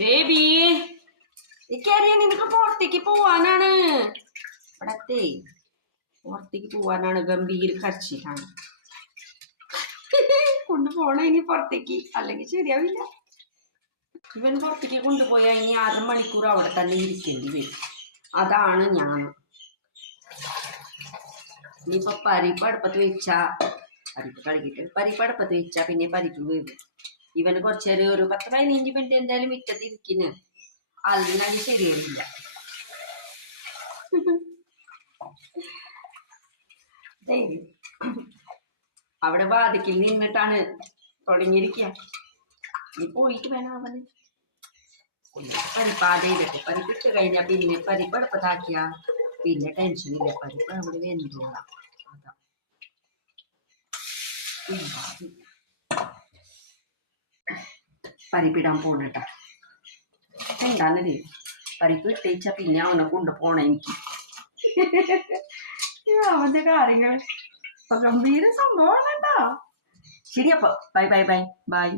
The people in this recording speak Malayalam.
ബേബി ഇക്കറിയ നിനക്ക് പുറത്തേക്ക് പോവാനാണ്. ഇവിടത്തെ പുറത്തേക്ക് പോവാനാണ്. ഗംഭീര കരച്ചിലാണ്. കൊണ്ടുപോണ ഇനി പുറത്തേക്ക്, അല്ലെങ്കിൽ ശരിയാവില്ല. ഇവൻ പുറത്തേക്ക് കൊണ്ടുപോയാൽ ഇനി 1/2 മണിക്കൂർ അവിടെ തന്നെ ഇരിക്കേണ്ടി വരും. അതാണ് ഞാൻ. ഇനിയിപ്പൊ പരിപ്പ് അടുപ്പത്ത് വെച്ചാ പരിപ്പ് കഴുകിട്ട് പരിപ്പ് അടുപ്പത്ത് വെച്ചാ പിന്നെ പരിപ്പ് വേവും. ഇവന് കുറച്ചേരം ഒരു 10-15 മിനിറ്റ് എന്തായാലും മിറ്റത്ത് ഇരിക്കുന്നു. അല്ലെങ്കിൽ ശരിയാവില്ല. അവിടെ വാതിക്കൽ നിന്നിട്ടാണ് തുടങ്ങിയിരിക്കുക. നീ പോയിട്ട് വേണം അവന് പരിപ്പ് ആദ്യം ചെയ്തിട്ട് പരിപ്പിട്ട് കഴിഞ്ഞാൽ പിന്നെ പരിപ്പ് അടുപ്പത്താക്കിയാ പിന്നെ ടെൻഷനില്ല. പരിപ്പ് അവിടെ വെന്തോളാം. അതാ പരിപ്പിടാൻ പോണട്ടാ. എന്താന്നല്ലേ പരിപ്പ് ഇട്ടേച്ചാ പിന്നെ അവനെ കൊണ്ടുപോണ എനിക്ക്. അവന്റെ കാര്യങ്ങൾ ഇപ്പൊ ഗംഭീര സംഭവമാണ് കേട്ടോ. ശരിയപ്പോ ബൈ ബൈ ബൈ ബൈ.